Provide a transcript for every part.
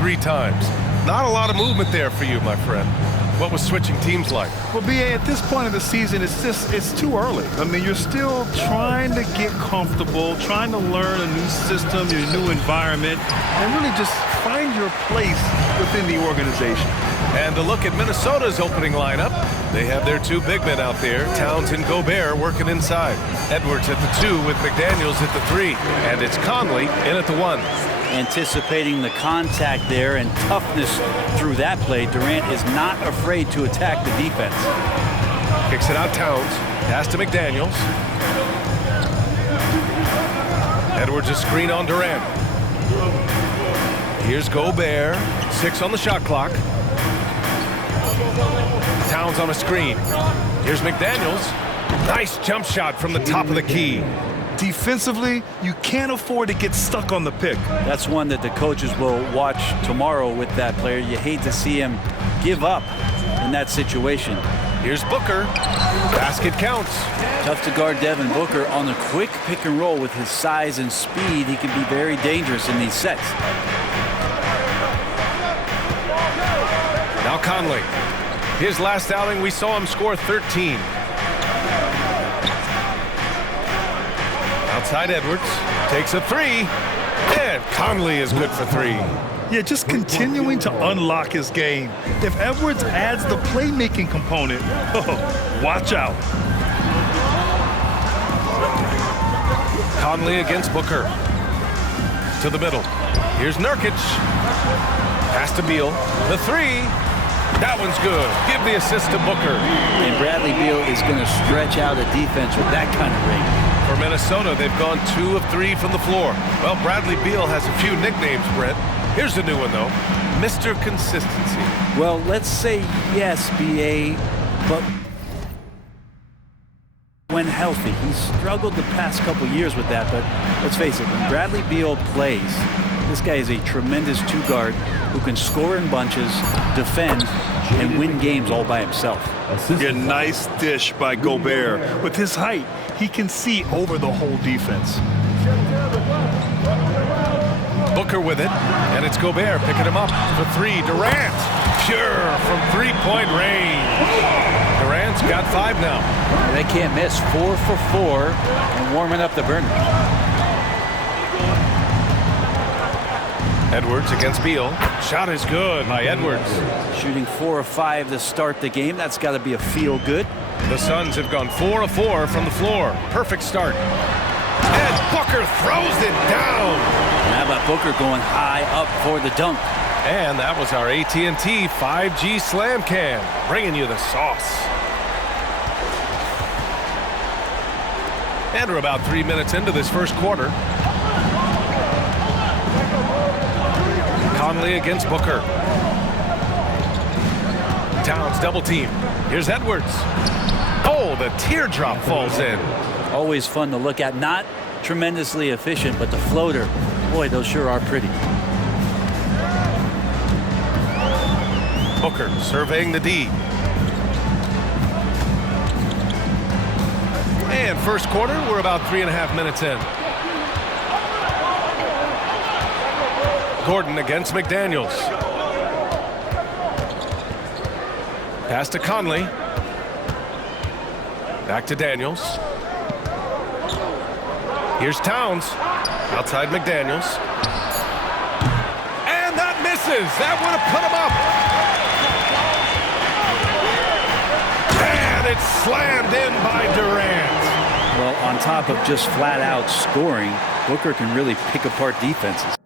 3 times. Not a lot of movement there for you, my friend. What was switching teams like? Well, B.A., at this point of the season, it's too early. I mean, you're still trying to get comfortable, trying to learn a new system, your new environment, and really just find your place within the organization. And a look at Minnesota's opening lineup. They have their 2 big men out there, Towns and Gobert, working inside. Edwards at the 2 with McDaniels at the 3. And it's Conley in at the 1. Anticipating the contact there and toughness through that play, Durant is not afraid to attack the defense. Kicks it out Towns. Pass to McDaniels. Edwards a screen on Durant. Here's Gobert. 6 on the shot clock. Towns on a screen. Here's McDaniels. Nice jump shot from the top of the key. Defensively, you can't afford to get stuck on the pick. That's one that the coaches will watch tomorrow with that player. You hate to see him give up in that situation. Here's Booker. Basket counts. Tough to guard Devin Booker on the quick pick and roll. With his size and speed, he can be very dangerous in these sets. Now Conley. His last outing, we saw him score 13. Outside Edwards. Takes a 3. And Conley is good for 3. Yeah, just continuing to unlock his game. If Edwards adds the playmaking component, watch out. Conley against Booker. To the middle. Here's Nurkic. Pass to Beal. The 3. That one's good. Give the assist to Booker. And Bradley Beal is going to stretch out a defense with that kind of range. For Minnesota, they've gone 2 of 3 from the floor. Well, Bradley Beal has a few nicknames, Brent. Here's the new one, though. Mr. Consistency. Well, let's say yes, B.A., but when healthy. He's struggled the past couple years with that, but let's face it, when Bradley Beal plays, this guy is a tremendous 2-guard who can score in bunches, defend, and win games all by himself. Yeah, nice dish by Gobert. With his height, he can see over the whole defense. Booker with it, and it's Gobert picking him up for 3. Durant, pure from 3-point range. Durant's got 5 now. They can't miss. 4 for 4 and warming up the burners. Edwards against Beal. Shot is good by Edwards. Shooting 4 of 5 to start the game. That's got to be a feel good. The Suns have gone 4 of 4 from the floor. Perfect start. And Booker throws it down. And how about Booker going high up for the dunk? And that was our AT&T 5G Slam Cam, bringing you the sauce. And we're about 3 minutes into this first quarter. Conley against Booker. Towns double team. Here's Edwards. Oh, the teardrop falls in. Always fun to look at. Not tremendously efficient, but the floater, boy, those sure are pretty. Booker surveying the D. And first quarter, we're about 3.5 minutes in. Gordon against McDaniels. Pass to Conley. Back to Daniels. Here's Towns. Outside McDaniels. And that misses. That would have put him up. And it's slammed in by Durant. Well, on top of just flat out scoring, Booker can really pick apart defenses.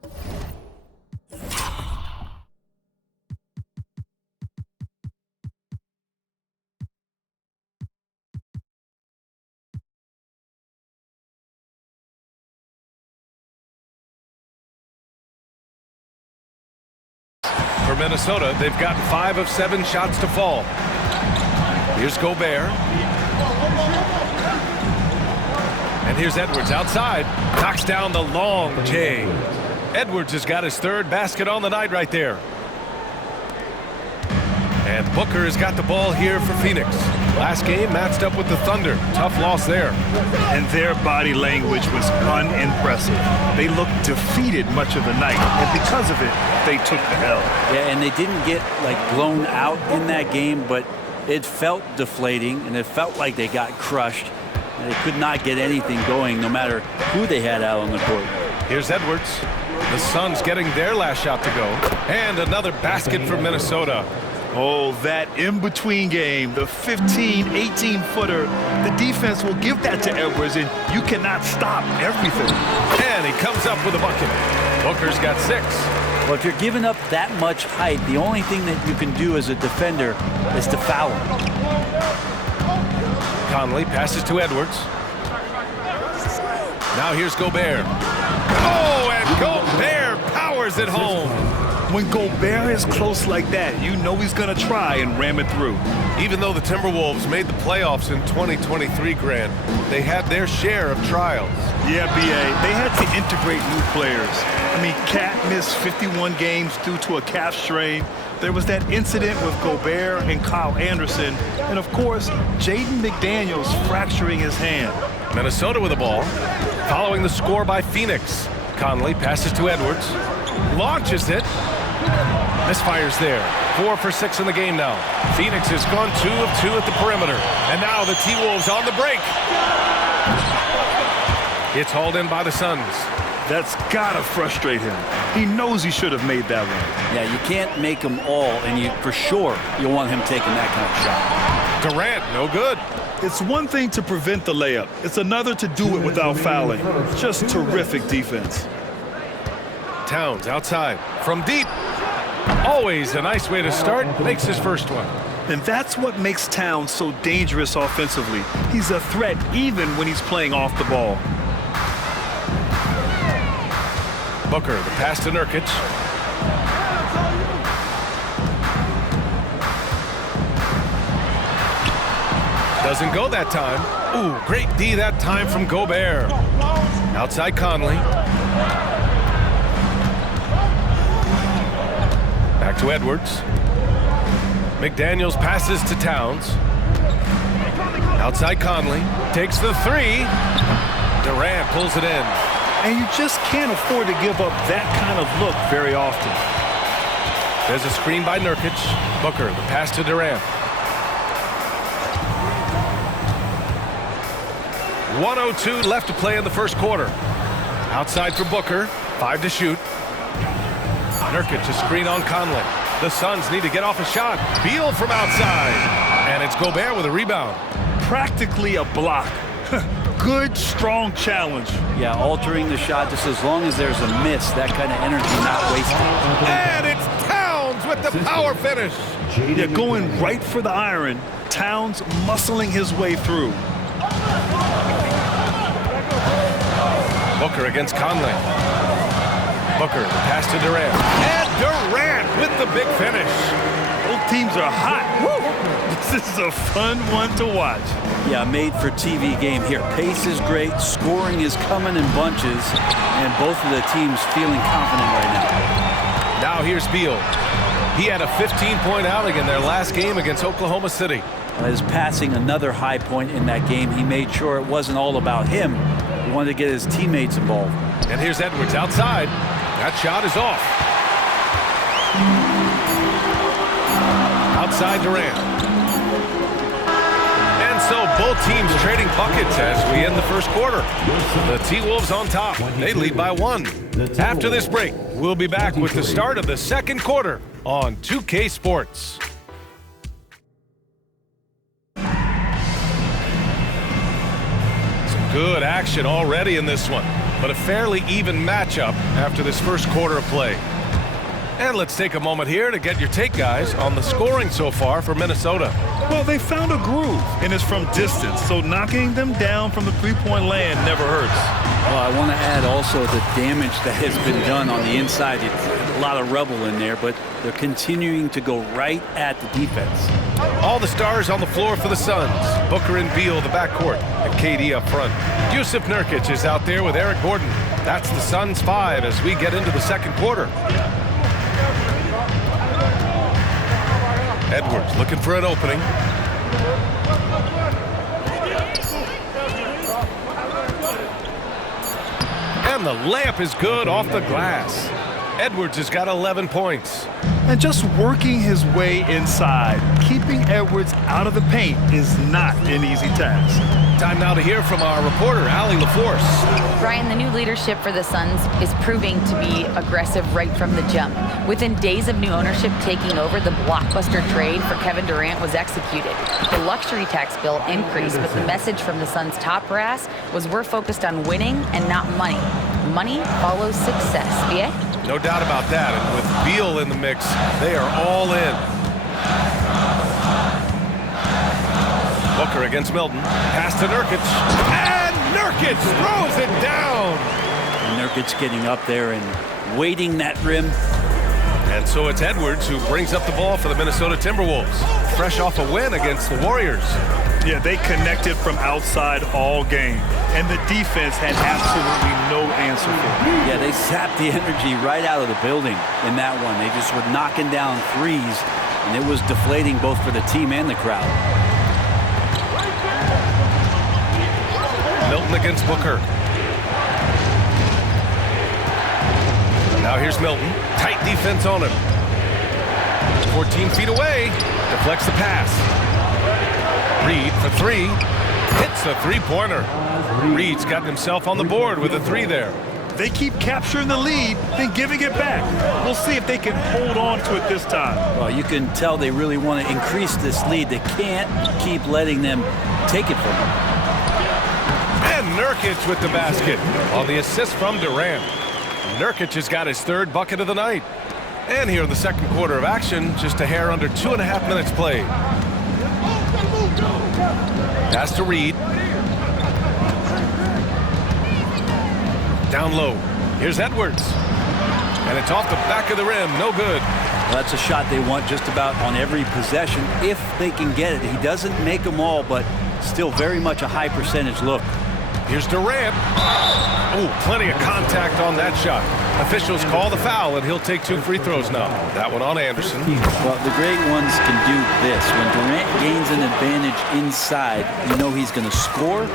For Minnesota, they've gotten 5 of 7 shots to fall. Here's Gobert. And here's Edwards outside. Knocks down the long J. Edwards has got his 3rd basket on the night right there. And Booker has got the ball here for Phoenix. Last game matched up with the Thunder. Tough loss there. And their body language was unimpressive. They looked defeated much of the night, and because of it, they took the L. Yeah, and they didn't get like blown out in that game, but it felt deflating, and it felt like they got crushed. And they could not get anything going, no matter who they had out on the court. Here's Edwards. The Suns getting their last shot to go. And another basket for Minnesota. Oh, that in-between game, the 15, 18-footer, the defense will give that to Edwards, and you cannot stop everything. And he comes up with a bucket. Booker's got 6. Well, if you're giving up that much height, the only thing that you can do as a defender is to foul him. Conley passes to Edwards. Now here's Gobert. Oh, and Gobert powers it home. When Gobert is close like that, you know he's going to try and ram it through. Even though the Timberwolves made the playoffs in 2023, Grant, they had their share of trials. Yeah, B.A., they had to integrate new players. I mean, Cat missed 51 games due to a calf strain. There was that incident with Gobert and Kyle Anderson. And, of course, Jaden McDaniels fracturing his hand. Minnesota with the ball, following the score by Phoenix. Conley passes to Edwards, launches it. Misfires there. 4 for 6 in the game now. Phoenix has gone 2 of 2 at the perimeter. And now the T-Wolves on the break. It's hauled in by the Suns. That's gotta frustrate him. He knows he should have made that one. Yeah, you can't make them all, and you for sure you want him taking that kind of shot. Durant, no good. It's one thing to prevent the layup. It's another to do it without fouling. Just terrific defense. Towns outside from deep. Always a nice way to start. Makes his first one. And that's what makes Towns so dangerous offensively. He's a threat even when he's playing off the ball. Booker, the pass to Nurkic. Doesn't go that time. Ooh, great D that time from Gobert. Outside Conley. Back to Edwards. McDaniels passes to Towns. Outside Conley. Takes the 3. Durant pulls it in. And you just can't afford to give up that kind of look very often. There's a screen by Nurkic. Booker, the pass to Durant. 1:02 left to play in the first quarter. Outside for Booker. 5 to shoot. Nurkic, a screen on Conley. The Suns need to get off a shot. Beal from outside. And it's Gobert with a rebound. Practically a block. Good, strong challenge. Yeah, altering the shot just as long as there's a miss, that kind of energy not wasted. And it's Towns with the power finish. Yeah, going right for the iron. Towns muscling his way through. Booker against Conley. Booker, the pass to Durant. And Durant with the big finish. Both teams are hot. Woo! This is a fun one to watch. Yeah, made for TV game here. Pace is great, scoring is coming in bunches, and both of the teams feeling confident right now. Now here's Beal. He had a 15-point outing in their last game against Oklahoma City. His passing, another high point in that game. He made sure it wasn't all about him. He wanted to get his teammates involved. And here's Edwards outside. That shot is off. Outside Durant. And so both teams trading buckets as we end the first quarter. The T-Wolves on top. They lead by 1. After this break, we'll be back with the start of the second quarter on 2K Sports. Some good action already in this one, but a fairly even matchup after this first quarter of play. And let's take a moment here to get your take, guys, on the scoring so far for Minnesota. Well, they found a groove, and it's from distance, so knocking them down from the three-point land never hurts. Well, I want to add also the damage that has been done on the inside. A lot of rubble in there, but they're continuing to go right at the defense. All the stars on the floor for the Suns. Booker and Beal, the backcourt, and KD up front. Yusuf Nurkic is out there with Eric Gordon. That's the Suns' 5 as we get into the second quarter. Edwards looking for an opening. And the layup is good off the glass. Edwards has got 11 points. And just working his way inside, keeping Edwards out of the paint is not an easy task. Time now to hear from our reporter, Allie LaForce. Brian, the new leadership for the Suns is proving to be aggressive right from the jump. Within days of new ownership taking over, the blockbuster trade for Kevin Durant was executed. The luxury tax bill increased, but the message from the Suns' top brass was we're focused on winning and not money. Money follows success. BA? No doubt about that. And with Beal in the mix, they are all in. Booker against Milton. Pass to Nurkic. And Nurkic throws it down. And Nurkic getting up there and waiting that rim. And so it's Edwards who brings up the ball for the Minnesota Timberwolves. Fresh off a win against the Warriors. Yeah, they connected from outside all game. And the defense had absolutely no answer for it. Yeah, they sapped the energy right out of the building in that one. They just were knocking down threes, and it was deflating both for the team and the crowd. Milton against Booker. Now here's Milton. Tight defense on him. 14 feet away. Deflects the pass. Reed for three. Hits the three-pointer. Reed's gotten himself on the board with a three there. They keep capturing the lead, then giving it back. We'll see if they can hold on to it this time. Well, you can tell they really want to increase this lead. They can't keep letting them take it from them. And Nurkic with the basket on the assist from Durant. Nurkic has got his third bucket of the night. And here in the second quarter of action, just a hair under 2.5 minutes played. Pass to Reed. Down low. Here's Edwards. And it's off the back of the rim. No good. Well, that's a shot they want just about on every possession if they can get it. He doesn't make them all, but still very much a high percentage look. Here's Durant. Oh, plenty of contact on that shot. Officials call the foul, and he'll take 2 free throws now. That one on Anderson. Well, the great ones can do this. When Durant gains an advantage inside, you know he's going to score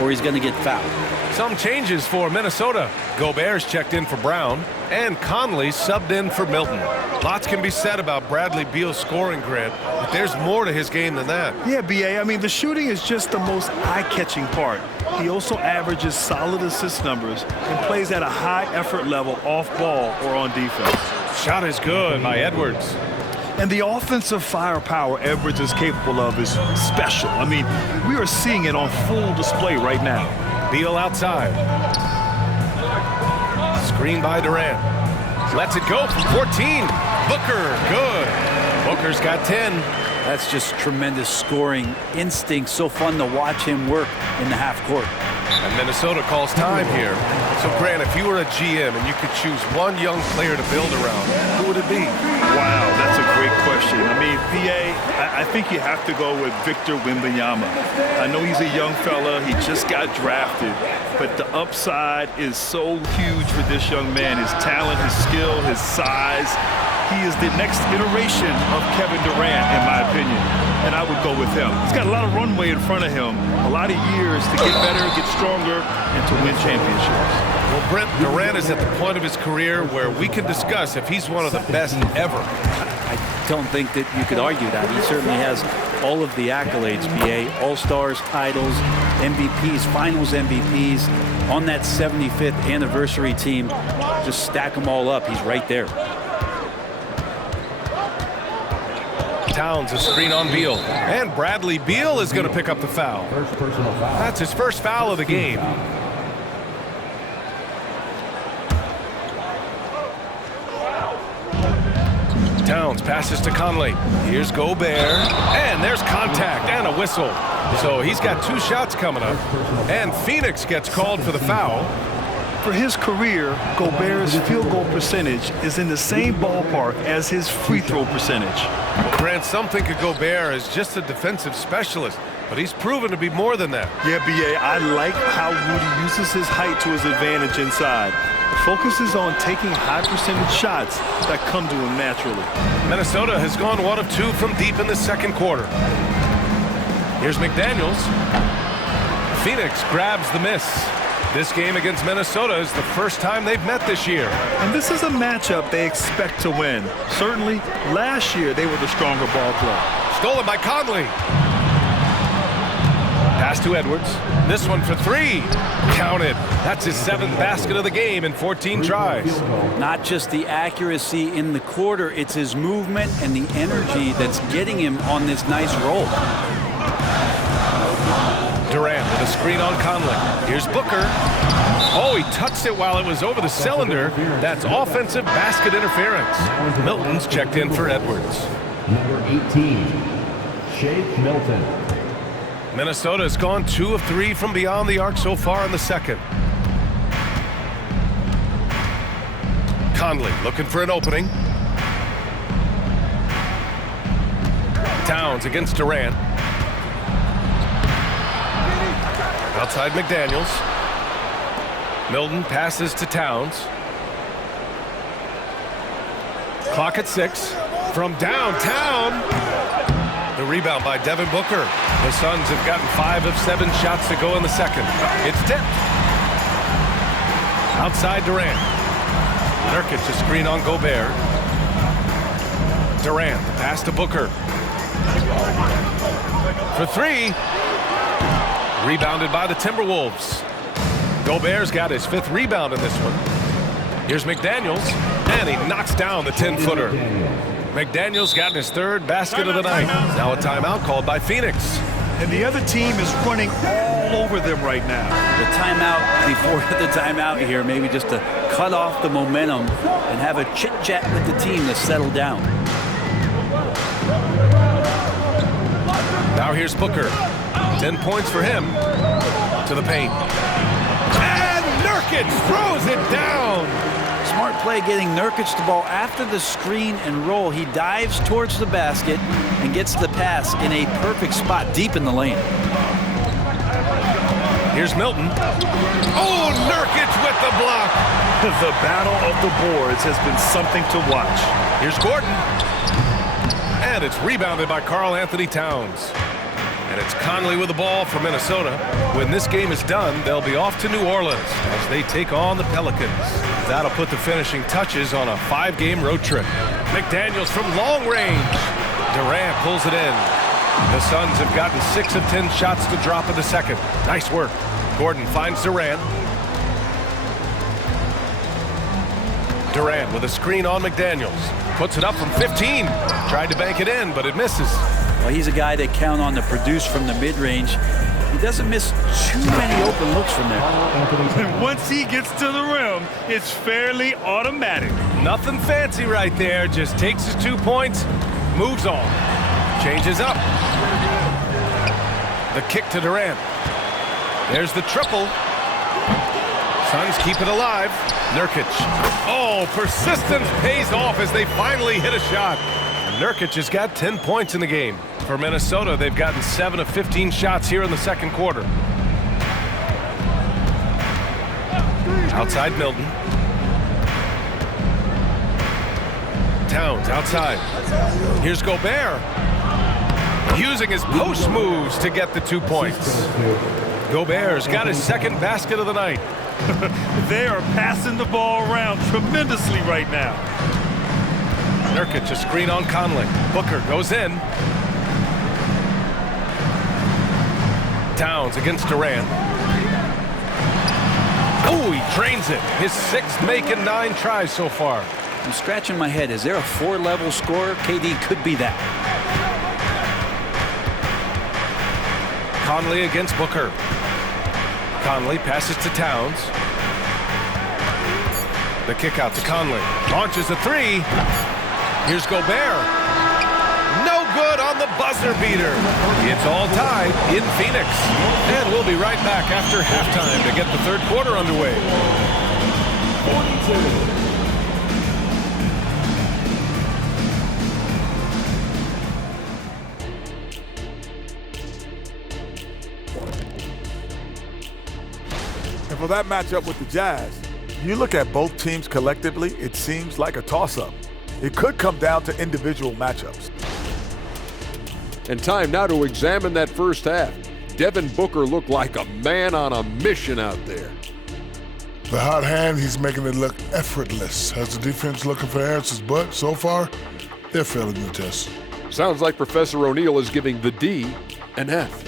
or he's going to get fouled. Some changes for Minnesota. Gobert's checked in for Brown, and Conley subbed in for Milton. Lots can be said about Bradley Beal's scoring grid, but there's more to his game than that. Yeah, BA, I mean, the shooting is just the most eye-catching part. He also averages solid assist numbers and plays at a high effort level off ball or on defense. Shot is good by Edwards. And the offensive firepower Edwards is capable of is special. I mean, we are seeing it on full display right now. Beal outside. Screen by Durant. Lets it go from 14. Booker, good. Booker's got 10. That's just tremendous scoring instinct. So fun to watch him work in the half court. And Minnesota calls time here. So, Grant, if you were a GM and you could choose one young player to build around, who would it be? Wow, that's a great question. I mean, PA, I think you have to go with Victor Wembanyama. I know he's a young fella. He just got drafted. But the upside is so huge for this young man. His talent, his skill, his size. He is the next iteration of Kevin Durant, in my opinion. And I would go with him. He's got a lot of runway in front of him, a lot of years to get better, get stronger, and to win championships. Well, Brent, Durant is at the point of his career where we can discuss if he's one of the best ever. I don't think that you could argue that. He certainly has all of the accolades, BA, All-Stars, titles, MVPs, Finals MVPs, on that 75th anniversary team. Just stack them all up. He's right there. Towns, a screen on Beal. And Bradley Beal is going to pick up the foul. First personal foul. That's his first foul of the game. Towns passes to Conley. Here's Gobert. And there's contact and a whistle. So he's got 2 shots coming up. And Phoenix gets called for the foul. For his career, Gobert's field goal percentage is in the same ballpark as his free throw percentage. Well, Grant, some think of Gobert as just a defensive specialist, but he's proven to be more than that. Yeah, BA, I like how Rudy uses his height to his advantage inside. Focuses on taking high percentage shots that come to him naturally. Minnesota has gone 1 of 2 from deep in the second quarter. Here's McDaniels. Phoenix grabs the miss. This game against Minnesota is the first time they've met this year. And this is a matchup they expect to win. Certainly, last year they were the stronger ball club. Stolen by Conley. Pass to Edwards. This one for 3. Counted. That's his 7th basket of the game in 14 tries. Not just the accuracy in the quarter, it's his movement and the energy that's getting him on this nice roll. Durant with a screen on Conley. Here's Booker. Oh, he touched it while it was over the cylinder. That's offensive basket interference. Milton's checked in for Edwards. Number 18, Shake Milton. Minnesota has gone 2 of 3 from beyond the arc so far in the second. Conley looking for an opening. Towns against Durant. Outside McDaniels. Milton passes to Towns. Clock at 6. From downtown. The rebound by Devin Booker. The Suns have gotten 5 of 7 shots to go in the second. It's tipped. Outside Durant. Nurkic a screen on Gobert. Durant, the pass to Booker. For 3. Rebounded by the Timberwolves. Gobert's got his 5th rebound in this one. Here's McDaniels, and he knocks down the 10-footer. McDaniels got his 3rd basket of the night. Now a timeout called by Phoenix. And the other team is running all over them right now. The timeout before the timeout here, maybe just to cut off the momentum and have a chit-chat with the team to settle down. Now here's Booker. 10 points for him. To the paint. And Nurkic throws it down. Smart play getting Nurkic the ball after the screen and roll. He dives towards the basket and gets the pass in a perfect spot deep in the lane. Here's Milton. Oh, Nurkic with the block. The battle of the boards has been something to watch. Here's Gordon. And it's rebounded by Karl Anthony Towns. And it's Conley with the ball for Minnesota. When this game is done, they'll be off to New Orleans as they take on the Pelicans. That'll put the finishing touches on a 5-game road trip. McDaniels from long range. Durant pulls it in. The Suns have gotten 6 of 10 shots to drop in the second. Nice work. Gordon finds Durant. Durant with a screen on McDaniels. Puts it up from 15. Tried to bank it in, but it misses. Well, he's a guy they count on to produce from the mid-range. He doesn't miss too many open looks from there. And once he gets to the rim, it's fairly automatic. Nothing fancy right there. Just takes his 2 points, moves on. Changes up. The kick to Durant. There's the triple. Suns keep it alive. Nurkic. Oh, persistence pays off as they finally hit a shot. Nurkic has got 10 points in the game. For Minnesota, they've gotten 7 of 15 shots here in the second quarter. Outside Milton. Towns outside. Here's Gobert. Using his post moves to get the 2 points. Gobert's got his 2nd basket of the night. They are passing the ball around tremendously right now. Nurkic a screen on Conley. Booker goes in. Towns against Durant. Oh, he drains it. His 6th make in 9 tries so far. I'm scratching my head. Is there a 4-level scorer? KD could be that. Conley against Booker. Conley passes to Towns. The kick out to Conley. Launches a 3. Here's Gobert. No good on the buzzer beater. It's all tied in Phoenix. And we'll be right back after halftime to get the third quarter underway. 42. And for that matchup with the Jazz, You look at both teams collectively, it seems like a toss-up. It could come down to individual matchups. And time now to examine that first half. Devin Booker looked like a man on a mission out there. The hot hand, he's making it look effortless. Has the defense looking for answers, but so far, they're failing the test. Sounds like Professor O'Neal is giving the D an F.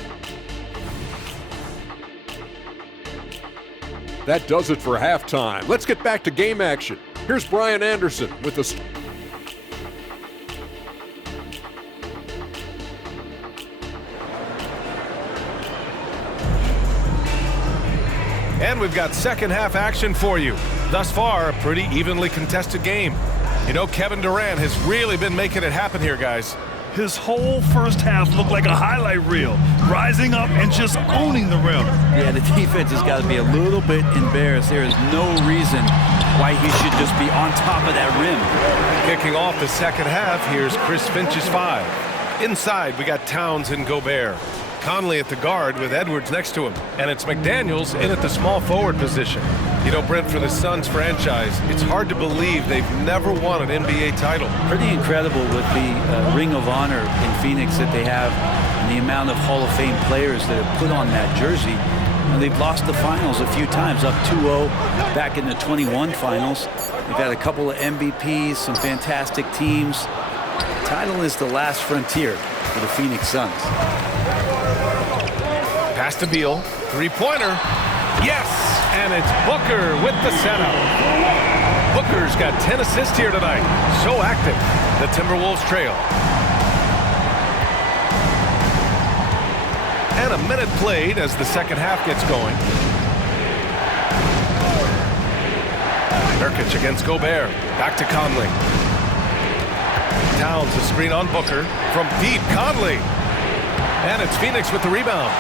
That does it for halftime. Let's get back to game action. Here's Brian Anderson with the... And we've got second half action for you. Thus far, a pretty evenly contested game. You know, Kevin Durant has really been making it happen here, guys. His whole first half looked like a highlight reel, rising up and just owning the rim. Yeah, the defense has got to be a little bit embarrassed. There is no reason why he should just be on top of that rim. Kicking off the second half, here's Chris Finch's 5. Inside, we got Towns and Gobert. Conley at the guard with Edwards next to him. And it's McDaniels in at the small forward position. You know, Brent, for the Suns franchise, it's hard to believe they've never won an NBA title. Pretty incredible with the Ring of Honor in Phoenix that they have and the amount of Hall of Fame players that have put on that jersey. And they've lost the finals a few times, up 2-0 back in the 21 finals. They've had a couple of MVPs, some fantastic teams. The title is the last frontier for the Phoenix Suns. Pass to Beal, three-pointer. Yes, and it's Booker with the setup. Booker's got 10 assists here tonight. So active. The Timberwolves trail. And a minute played as the second half gets going. Nurkic against Gobert. Back to Conley. Towns, a screen on Booker. From deep, Conley. And it's Phoenix with the rebound.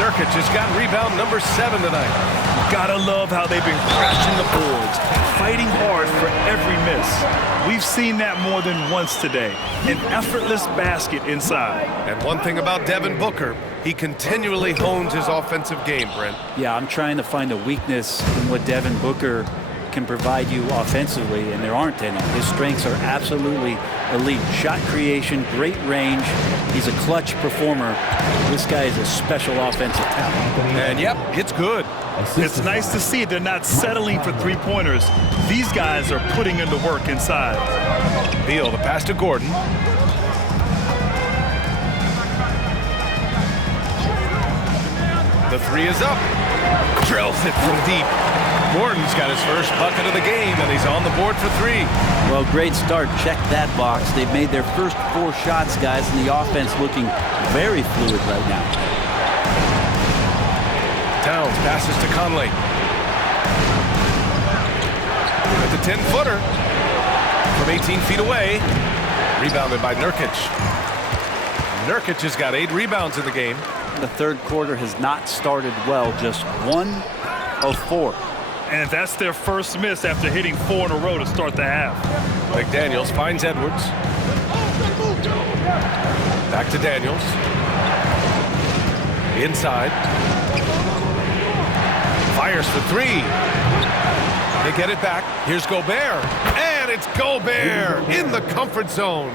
Nurkic has got rebound number 7 tonight. Gotta love how they've been crashing the boards, fighting hard for every miss. We've seen that more than once today. An effortless basket inside. And one thing about Devin Booker, he continually hones his offensive game, Brent. Yeah, I'm trying to find a weakness in what Devin Booker can provide you offensively, and there aren't any. His strengths are absolutely elite. Shot creation, great range. He's a clutch performer. This guy is a special offensive talent. And yep, it's good. It's nice to see they're not settling for three-pointers. These guys are putting in the work inside. Beal, the pass to Gordon. The three is up. Drills it from deep. Gordon's got his first bucket of the game, and he's on the board for 3. Well, great start. Check that box. They've made their first 4 shots, guys, and the offense looking very fluid right now. Towns passes to Conley. With the 10-footer from 18 feet away. Rebounded by Nurkic. Nurkic has got 8 rebounds in the game. The third quarter has not started well. Just 1 of 4. And that's their first miss after hitting 4 in a row to start the half. McDaniels finds Edwards. Back to Daniels. Inside. Fires for 3. They get it back. Here's Gobert. And it's Gobert in the comfort zone.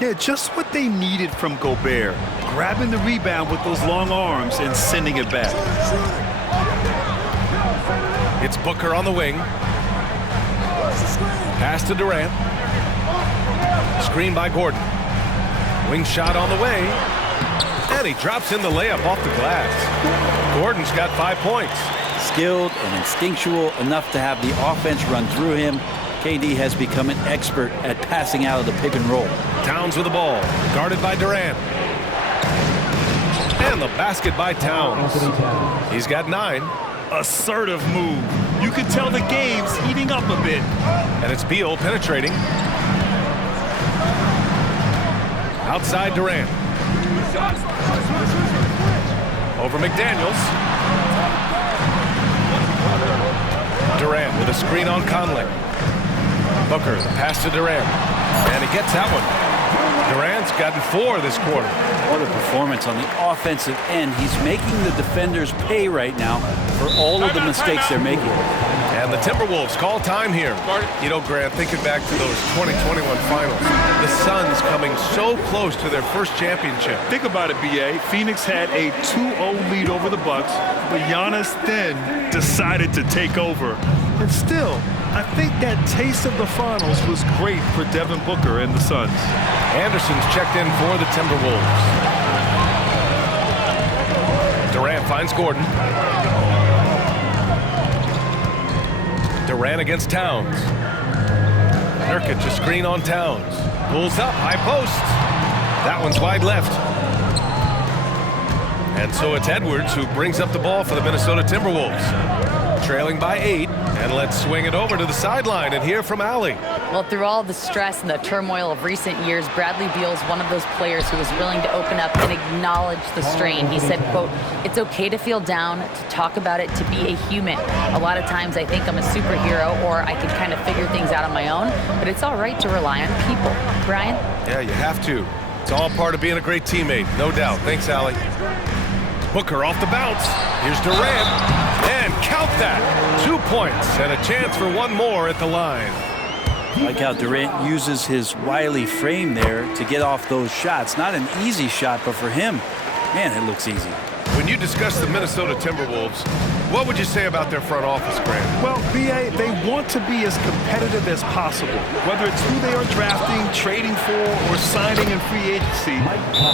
Yeah, just what they needed from Gobert. Grabbing the rebound with those long arms and sending it back. It's Booker on the wing. Pass to Durant. Screen by Gordon. Wing shot on the way. And he drops in the layup off the glass. Gordon's got 5 points. Skilled and instinctual enough to have the offense run through him. KD has become an expert at passing out of the pick and roll. Towns with the ball. Guarded by Durant. And the basket by Towns. He's got 9. Assertive move. You can tell the game's heating up a bit. And it's Beal penetrating. Outside Durant. Over McDaniels. Durant with a screen on Conley. Booker, pass to Durant. And he gets that one. Durant's gotten 4 this quarter. What a performance on the offensive end. He's making the defenders pay right now for all of the mistakes they're making. And the Timberwolves call time here. You know, Grant, thinking back to those 2021 finals, the Suns coming so close to their first championship. Think about it, B.A. Phoenix had a 2-0 lead over the Bucks, but Giannis then decided to take over. And still, I think that taste of the finals was great for Devin Booker and the Suns. Anderson's checked in for the Timberwolves. Durant finds Gordon. Durant against Towns. Nurkic a screen on Towns. Pulls up, high post. That one's wide left. And so it's Edwards who brings up the ball for the Minnesota Timberwolves. Trailing by 8, and let's swing it over to the sideline and hear from Allie. Well, through all the stress and the turmoil of recent years, Bradley Beal's one of those players who is willing to open up and acknowledge the strain. He said, quote, "It's okay to feel down, to talk about it, to be a human. A lot of times I think I'm a superhero or I can kind of figure things out on my own, but it's all right to rely on people." Brian? Yeah, you have to. It's all part of being a great teammate, no doubt. Thanks, Allie. Booker off the bounce. Here's Durant. And count that. 2 points and a chance for one more at the line. I like how Durant uses his wily frame there to get off those shots. Not an easy shot, but for him, man, it looks easy. When you discuss the Minnesota Timberwolves, what would you say about their front office, Grant? Well, B.A., they want to be as competitive as possible. Whether it's who they are drafting, trading for, or signing in free agency,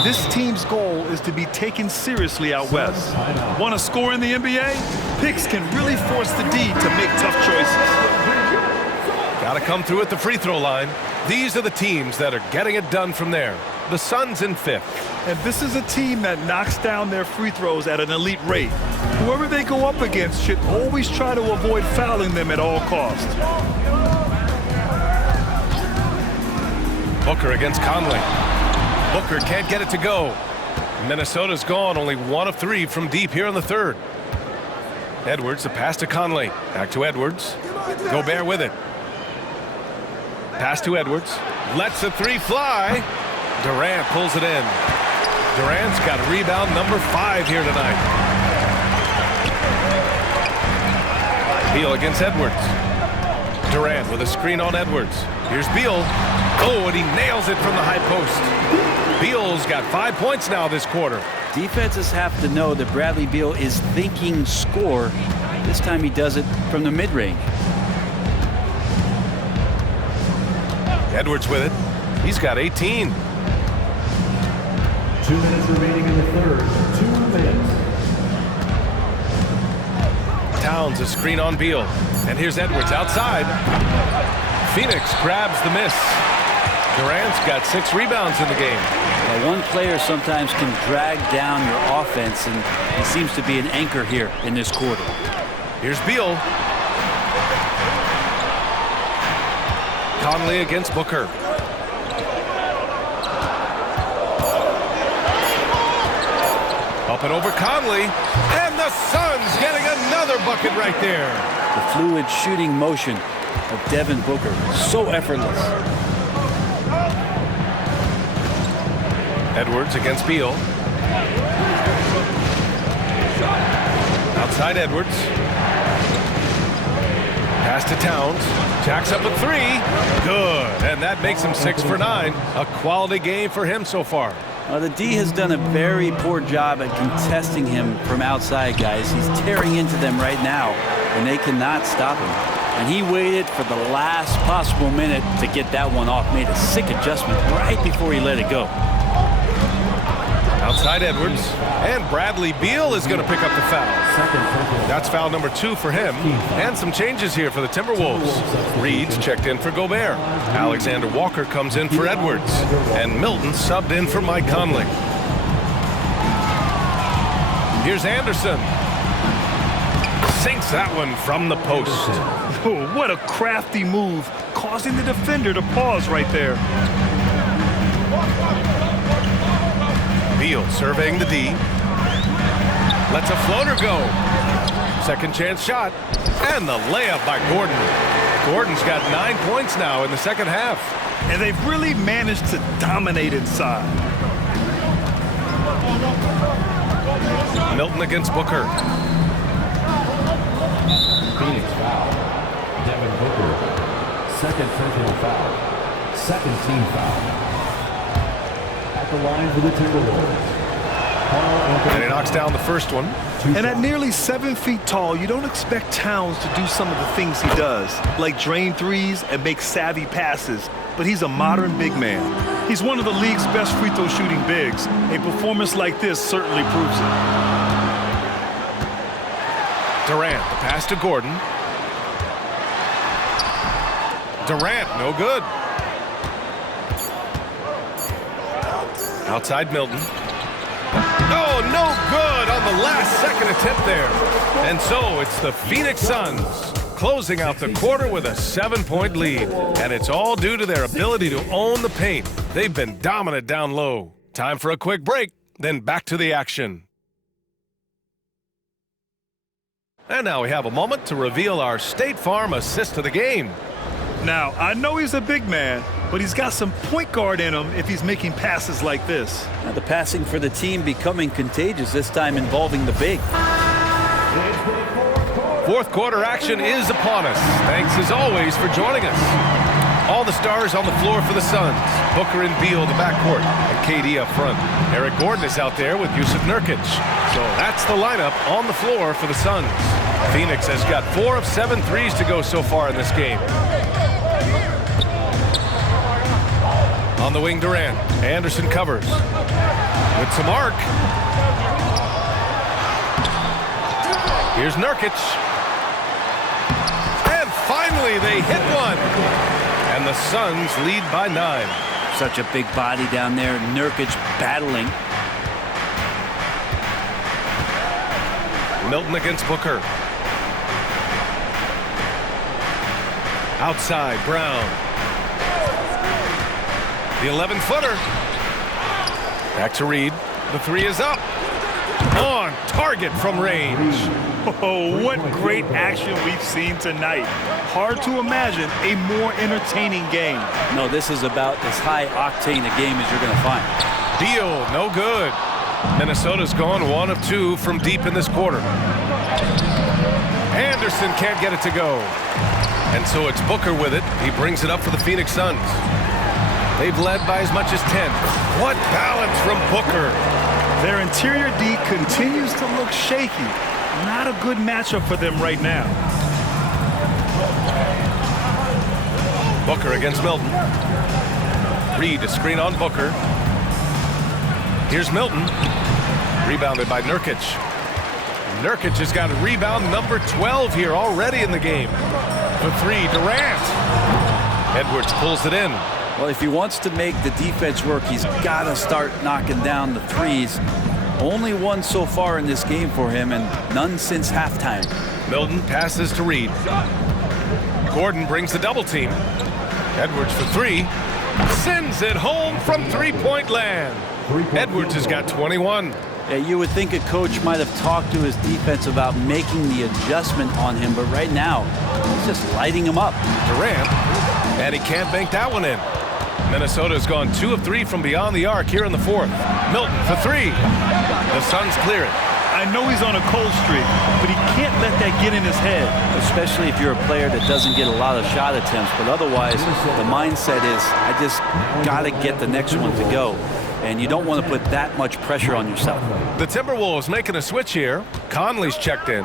this team's goal is to be taken seriously out west. Want to score in the NBA? Picks can really force the D to make tough choices. Got to come through at the free throw line. These are the teams that are getting it done from there. The Suns in 5th. And this is a team that knocks down their free throws at an elite rate. Whoever they go up against should always try to avoid fouling them at all costs. Booker against Conley. Booker can't get it to go. Minnesota's gone only 1 of 3 from deep here in the 3rd. Edwards, the pass to Conley. Back to Edwards. Gobert with it. Pass to Edwards. Lets the 3 fly. Durant pulls it in. Durant's got rebound number 5 here tonight. Beal against Edwards. Durant with a screen on Edwards. Here's Beal. Oh, and he nails it from the high post. Beal's got 5 points now this quarter. Defenses have to know that Bradley Beal is thinking score. This time he does it from the mid-range. Edwards with it. He's got 18. 2 minutes remaining in the 3rd. 2 minutes. Towns a screen on Beal. And here's Edwards outside. Phoenix grabs the miss. Durant's got 6 rebounds in the game. Now, one player sometimes can drag down your offense, and he seems to be an anchor here in this quarter. Here's Beal. Conley against Booker. Up and over Conley. And the Suns getting another bucket right there. The fluid shooting motion of Devin Booker. So effortless. Edwards against Beal. Outside Edwards. Pass to Towns. Jacks up a 3. Good. And that makes him 6 for 9. A quality game for him so far. The D has done a very poor job at contesting him from outside, guys. He's tearing into them right now, and they cannot stop him. And he waited for the last possible minute to get that one off. Made a sick adjustment right before he let it go. Outside Edwards. And Bradley Beal is going to pick up the foul. That's foul number 2 for him. And some changes here for the Timberwolves. Reed's checked in for Gobert. Alexander Walker comes in for Edwards. And Milton subbed in for Mike Conley. Here's Anderson. Sinks that one from the post. Oh, what a crafty move, causing the defender to pause right there. Beal surveying the D. Lets a floater go. Second chance shot. And the layup by Gordon. Gordon's got 9 points now in the second half. And they've really managed to dominate inside. Milton against Booker. Phoenix foul. second personal foul. Second team foul. At the line for the Timberwolves. And he knocks down the first one. And at nearly 7 feet tall, you don't expect Towns to do some of the things he does, like drain threes and make savvy passes. But he's a modern big man. He's one of the league's best free throw shooting bigs. A performance like this certainly proves it. Durant, the pass to Gordon. Durant, no good. Outside Milton. Oh, no good on the last second attempt there. And so it's the Phoenix Suns closing out the quarter with a 7-point lead. And it's all due to their ability to own the paint. They've been dominant down low. Time for a quick break, then back to the action. And now we have a moment to reveal our State Farm assist of the game. Now, I know he's a big man, but he's got some point guard in him if he's making passes like this. Now the passing for the team becoming contagious, this time involving the big. Fourth quarter action is upon us. Thanks as always for joining us. All the stars on the floor for the Suns. Booker and Beal the backcourt, and KD up front. Eric Gordon is out there with Jusuf Nurkic. So that's the lineup on the floor for the Suns. Phoenix has got 4 of 7 threes to go so far in this game. On the wing, Durant. Anderson covers. With some arc. Here's Nurkic. And finally they hit one. And the Suns lead by 9. Such a big body down there. Nurkic battling. Milton against Booker. Outside, Brown. The 11-footer. Back to Reed. The 3 is up. On target from range. Oh, what great action we've seen tonight. Hard to imagine a more entertaining game. No, this is about as high octane a game as you're going to find. Beal, no good. Minnesota's gone 1 of 2 from deep in this quarter. Anderson can't get it to go. And so it's Booker with it. He brings it up for the Phoenix Suns. They've led by as much as 10. What balance from Booker. Their interior D continues to look shaky. Not a good matchup for them right now. Booker against Milton. Reed a screen on Booker. Here's Milton. Rebounded by Nurkic. Nurkic has got a rebound number 12 here already in the game. The 3, Durant. Edwards pulls it in. Well, if he wants to make the defense work, he's got to start knocking down the threes. Only 1 so far in this game for him, and none since halftime. Milton passes to Reed. Gordon brings the double team. Edwards for 3. Sends it home from three-point land. Edwards has got 21. Yeah, you would think a coach might have talked to his defense about making the adjustment on him, but right now, he's just lighting him up. Durant, and he can't bank that one in. Minnesota's gone 2 of 3 from beyond the arc here in the 4th. Milton for 3. The Suns clear it. I know he's on a cold streak, but he can't let that get in his head. Especially if you're a player that doesn't get a lot of shot attempts, but otherwise the mindset is, I just got to get the next one to go. And you don't want to put that much pressure on yourself. The Timberwolves making a switch here. Conley's checked in.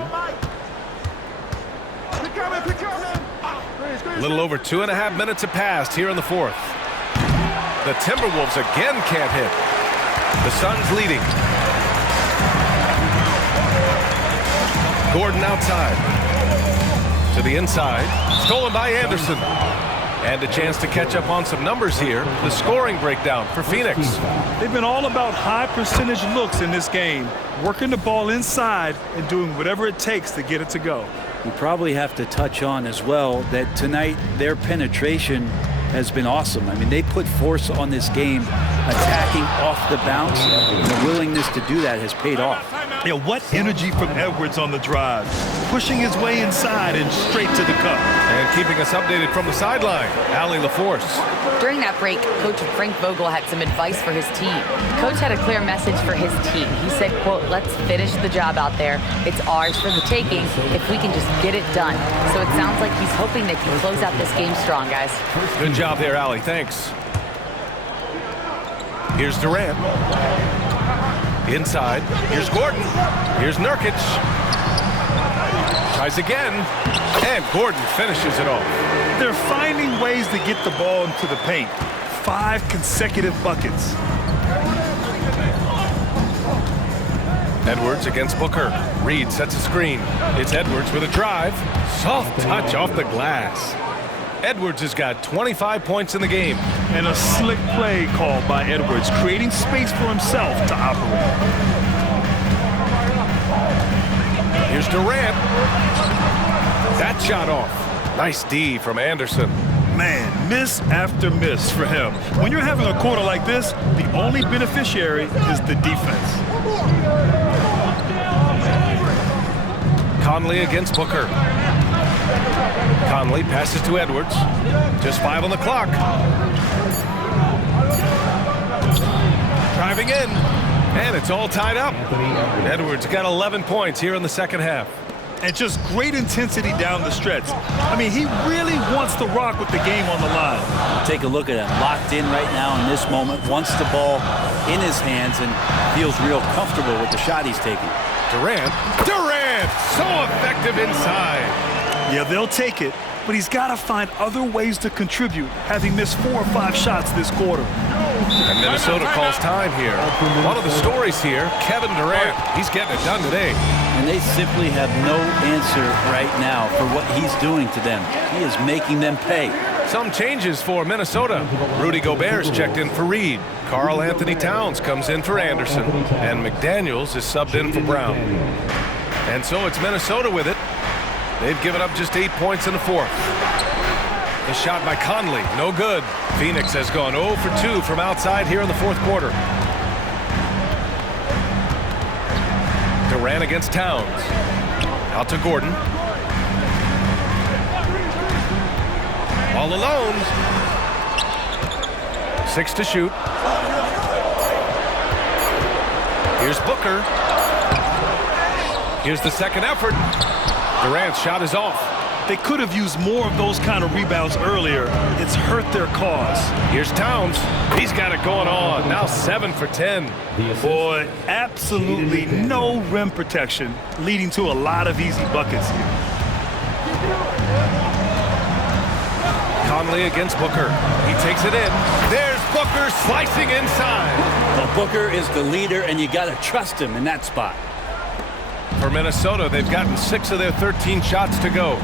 A little over 2.5 minutes have passed here in the 4th. The Timberwolves again can't hit. The Suns leading. Gordon outside. To the inside. Stolen by Anderson. And a chance to catch up on some numbers here. The scoring breakdown for Phoenix. They've been all about high percentage looks in this game. Working the ball inside and doing whatever it takes to get it to go. We probably have to touch on as well that tonight their penetration has been awesome. I mean, they put force on this game, attacking off the bounce. The willingness to do that has paid off. Yeah, what energy from Edwards on the drive. pushing his way inside and straight to the cup. And keeping us updated from the sideline, Allie LaForce. During that break, Coach Frank Vogel had some advice for his team. Coach had a clear message for his team. He said, quote, "Let's finish the job out there. It's ours for the taking if we can just get it done." So it sounds like he's hoping they can close out this game strong, guys. Good job there, Allie. Thanks. Here's Durant. Inside. Here's Gordon. Here's Nurkic. Tries again. And Gordon finishes it off. They're finding ways to get the ball into the paint. 5 consecutive buckets. Edwards against Booker. Reed sets a screen. It's Edwards with a drive. Soft touch off the glass. Edwards has got 25 points in the game. And a slick play called by Edwards, creating space for himself to operate. Here's Durant. That shot off. Nice D from Anderson. Man, miss after miss for him. When you're having a quarter like this, the only beneficiary is the defense. Conley against Booker. Conley passes to Edwards. Just 5 on the clock. Driving in. And it's all tied up. Edwards got 11 points here in the second half. And just great intensity down the stretch. I mean, he really wants to rock with the game on the line. Take a look at him, locked in right now in this moment, wants the ball in his hands and feels real comfortable with the shot he's taking. Durant, so effective inside. Yeah, they'll take it, but he's got to find other ways to contribute, having missed 4 or 5 shots this quarter. And Minnesota calls time here. One of the stories here, Kevin Durant, he's getting it done today. And they simply have no answer right now for what he's doing to them. He is making them pay. Some changes for Minnesota. Rudy Gobert's checked in for Reed. Karl Anthony Towns comes in for Anderson. And McDaniels is subbed in for Brown. And so it's Minnesota with it. They've given up just 8 points in the fourth. The shot by Conley, no good. Phoenix has gone 0 for 2 from outside here in the fourth quarter. Durant against Towns. Out to Gordon. All alone. 6 to shoot. Here's Booker. Here's the second effort. Durant's shot is off. They could have used more of those kind of rebounds earlier. It's hurt their cause. Here's Towns. He's got it going on. Now 7 for 10. Boy, absolutely no rim protection, leading to a lot of easy buckets here. Conley against Booker. He takes it in. There's Booker slicing inside. Well, Booker is the leader, and you got to trust him in that spot. For Minnesota, they've gotten 6 of their 13 shots to go.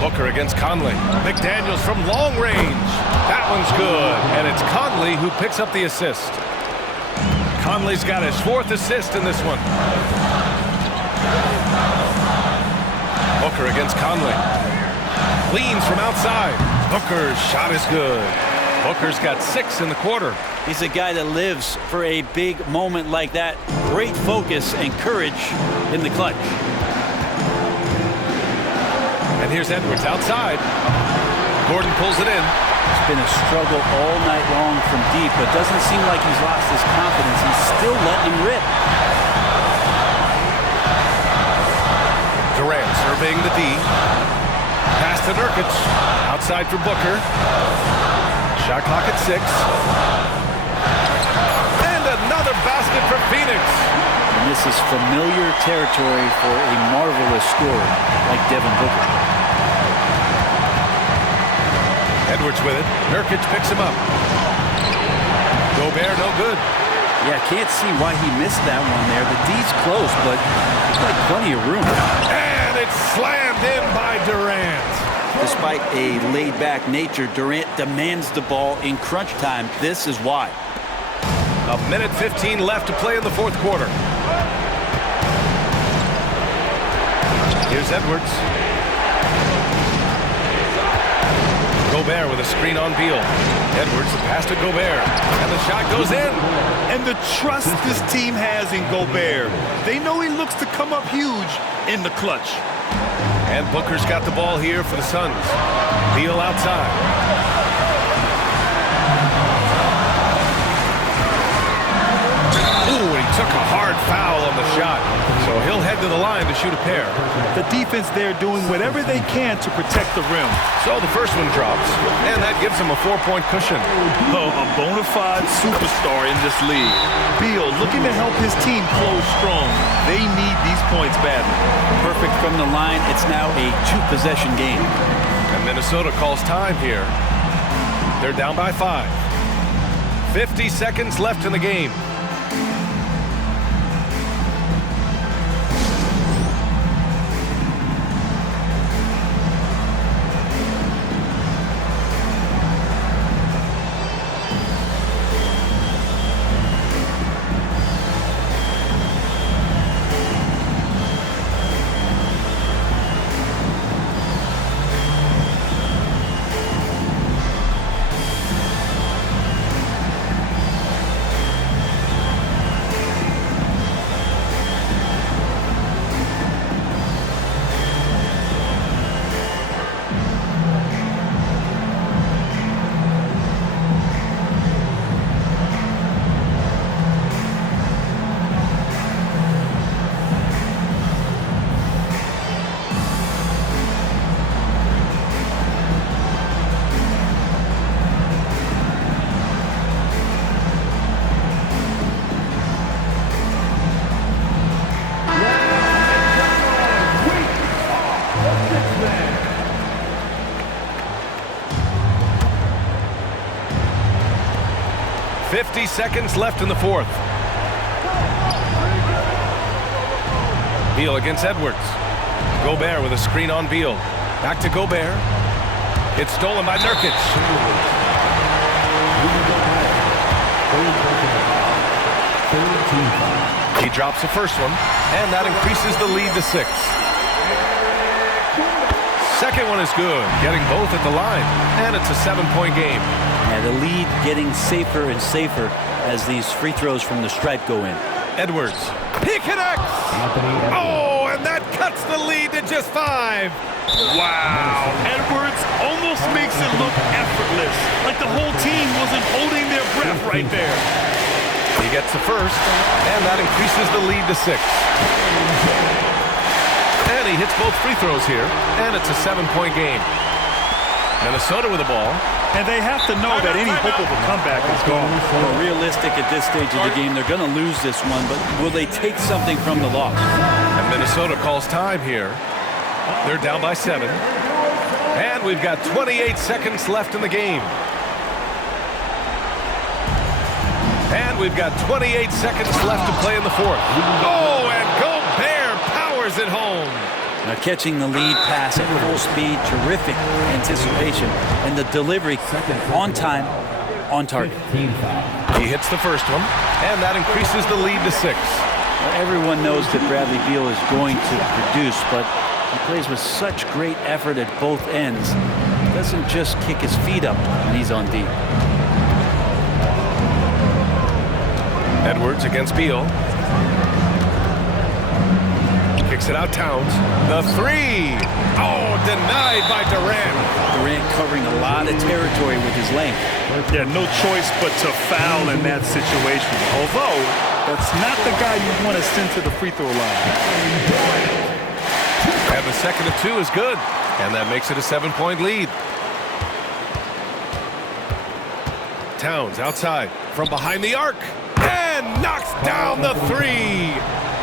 Booker against Conley. McDaniels from long range. That one's good. And it's Conley who picks up the assist. Conley's got his 4th assist in this one. Booker against Conley. Leans from outside. Booker's shot is good. Booker's got 6 in the quarter. He's a guy that lives for a big moment like that. Great focus and courage in the clutch. And here's Edwards outside. Gordon pulls it in. It's been a struggle all night long from deep, but doesn't seem like he's lost his confidence. He's still letting him rip. Durant surveying the D. Pass to Nurkic. Outside for Booker. Shot clock at 6. And another basket for Phoenix. And this is familiar territory for a marvelous scorer like Devin Booker. Edwards with it. Nurkic picks him up. Gobert no good. Yeah, can't see why he missed that one there. The D's close, but he's got plenty of room. And it's slammed in by Durant. Despite a laid-back nature, Durant demands the ball in crunch time. This is why. 1:15 left to play in the fourth quarter. Here's Edwards. Gobert with a screen on Beal. Edwards, the pass to Gobert, and the shot goes in. And the trust this team has in Gobert. They know he looks to come up huge in the clutch. And Booker's got the ball here for the Suns. Beal outside. Ooh, and he took a hard foul on the shot. So he'll head to the line to shoot a pair. The defense there doing whatever they can to protect the rim. So the first one drops, and that gives him a 4-point cushion. Oh, a bona fide superstar in this league. Beal looking to help his team close strong. They need these points badly. Perfect from the line. It's now a 2-possession game. And Minnesota calls time here. They're down by 5. 50 seconds left in the game. Seconds left in the fourth. Beal against Edwards. Gobert with a screen on Beal. Back to Gobert. It's stolen by Nurkic. He drops the first one, and that increases the lead to 6. Second one is good, getting both at the line, and it's a 7-point game. And the lead getting safer and safer as these free throws from the stripe go in. Edwards, he connects! Oh, and that cuts the lead to just 5. Wow, Edwards almost makes it look effortless, like the whole team wasn't holding their breath right there. He gets the first, and that increases the lead to 6. And he hits both free throws here, and it's a 7-point game. Minnesota with the ball. And they have to know that any hope of a comeback is gone. Well, realistic at this stage of the game. They're going to lose this one, but will they take something from the loss? And Minnesota calls time here. They're down by 7. And we've got 28 seconds left in the game. And we've got 28 seconds left to play in the fourth. Oh, and Gobert powers it home. Now catching the lead pass at full speed, terrific anticipation, and the delivery on time, on target. He hits the first one, and that increases the lead to 6. Well, everyone knows that Bradley Beal is going to produce, but he plays with such great effort at both ends. He doesn't just kick his feet up when he's on deep. Edwards against Beal. Kicks it out, Towns. The 3. Oh, denied by Durant. Durant covering a lot of territory with his length. Yeah, no choice but to foul in that situation. Although, that's not the guy you want to send to the free throw line. And the second of 2 is good. And that makes it a 7-point lead. Towns outside from behind the arc. And knocks down the 3.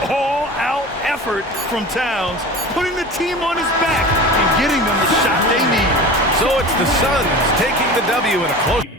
All-out effort from Towns, putting the team on his back and getting them the shot they need. So it's the Suns taking the W in a close.